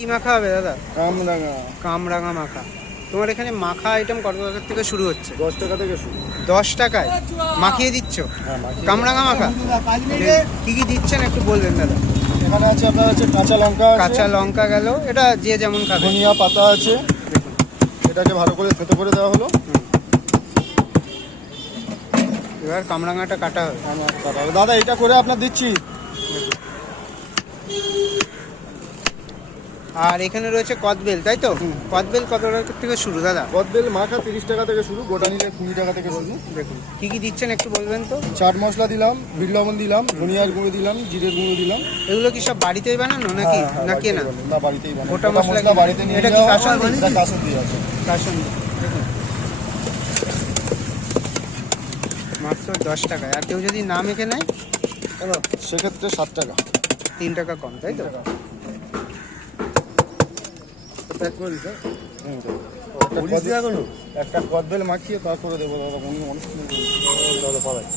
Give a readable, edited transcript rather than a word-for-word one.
কি মাখা হবে দাদা? কামরাঙা। কামরাঙা মাখা। তোমার এখানে মাখা আইটেম কত টাকা থেকে শুরু হচ্ছে? 10 টাকা থেকে শুরু। 10 টাকায় মাখিয়ে দিচ্ছ? হ্যাঁ, কামরাঙা মাখা কি কি দিচ্ছেন একটু বলবেন দাদা? এখানে আছে আপনার হচ্ছে কাঁচা লঙ্কা, কাঁচা লঙ্কা গেল, এটা যে যেমন খাবে। ধনিয়া পাতা আছে, এটাকে ভালো করে থেতো করে দেওয়া হলো। এবার কামরাঙাটা কাটা হবে। দাদা এটা করে আপনার দিচ্ছি। আর এখানে রয়েছে কদবেল, তাই তো? কদবেল কত টাকা থেকে শুরু দাদা? কদবেল মাখা 30 টাকা থেকে শুরু, গোটা নিলে 20 টাকা থেকে শুরু। দেখুন কি কি দিচ্ছেন একটু বলবেন তো? চাট মশলা দিলাম, বিট লবণ দিলাম, ধনিয়ার গুঁড়ো দিলাম, জিরের গুঁড়ো দিলাম। এগুলো কি সব বাড়িতেই বানানো নাকি না কেনা? না, বাড়িতেই বানানো। গোটা মশলা বাড়িতে নিয়ে এটা কি যাওয়া। কাসুন্দি? এটা কাসুন্দি আছে। কাসুন্দি। দেখুন মাত্র 10 টাকায়। আর কেউ যদি না মেখে নেয় সেক্ষেত্রে 7 টাকা। 3 টাকা কম, তাই তো? একটা কদবেল মাখিয়ে তারপরে দেবো দাদা, উনি অনুষ্ঠান দাদা পাড়ায়।